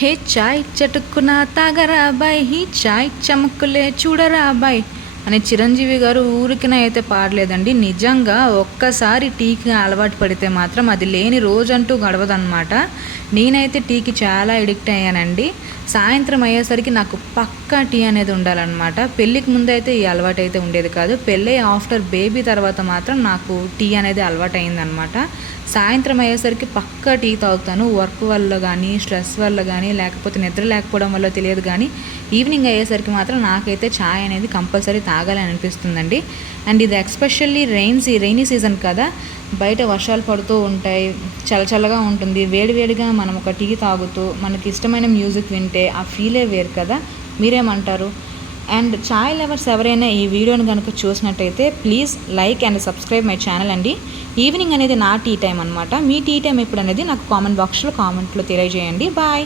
హే చాయ్ చటుక్కున తాగరా bye, he చాయ్ చమక్కులే చూడరా బాయ్ అని చిరంజీవి గారు ఊరికిన అయితే పాడలేదండి. నిజంగా ఒక్కసారి టీకి అలవాటు పడితే మాత్రం అది లేని రోజంటూ గడవదనమాట. నేనైతే టీకి చాలా ఎడిక్ట్ అయ్యానండి. సాయంత్రం అయ్యేసరికి నాకు పక్కా టీ అనేది ఉండాలన్నమాట. పెళ్ళికి ముందైతే ఈ అలవాటు అయితే ఉండేది కాదు. పెళ్ళి ఆఫ్టర్ బేబీ తర్వాత మాత్రం నాకు టీ అనేది అలవాటు అయిందనమాట. సాయంత్రం అయ్యేసరికి పక్కా టీ తాగుతాను. వర్క్ వల్ల కానీ, స్ట్రెస్ వల్ల కానీ, లేకపోతే నిద్ర లేకపోవడం వల్ల తెలియదు కానీ ఈవినింగ్ అయ్యేసరికి మాత్రం నాకైతే ఛాయ్ అనేది కంపల్సరీ తాగాలని అనిపిస్తుందండి. అండ్ ఇది ఎక్స్పెషల్లీ రైనీ సీజన్ కదా, బయట వర్షాలు పడుతూ ఉంటాయి, చల్లగా ఉంటుంది. వేడివేడిగా మనం ఒక టీ తాగుతూ మనకి ఇష్టమైన మ్యూజిక్ వింటే ఆ ఫీలే వేరు కదా. మీరేమంటారు? అండ్ చాయ్ లవర్స్ ఎవరైనా ఈ వీడియోని కనుక చూసినట్టయితే please like and subscribe my channel అండి. ఈవినింగ్ అనేది నా టీ టైం అనమాట. మీ టీ టైం ఎప్పుడు అనేది నాకు కామెంట్ బాక్స్లో తెలియజేయండి. బాయ్.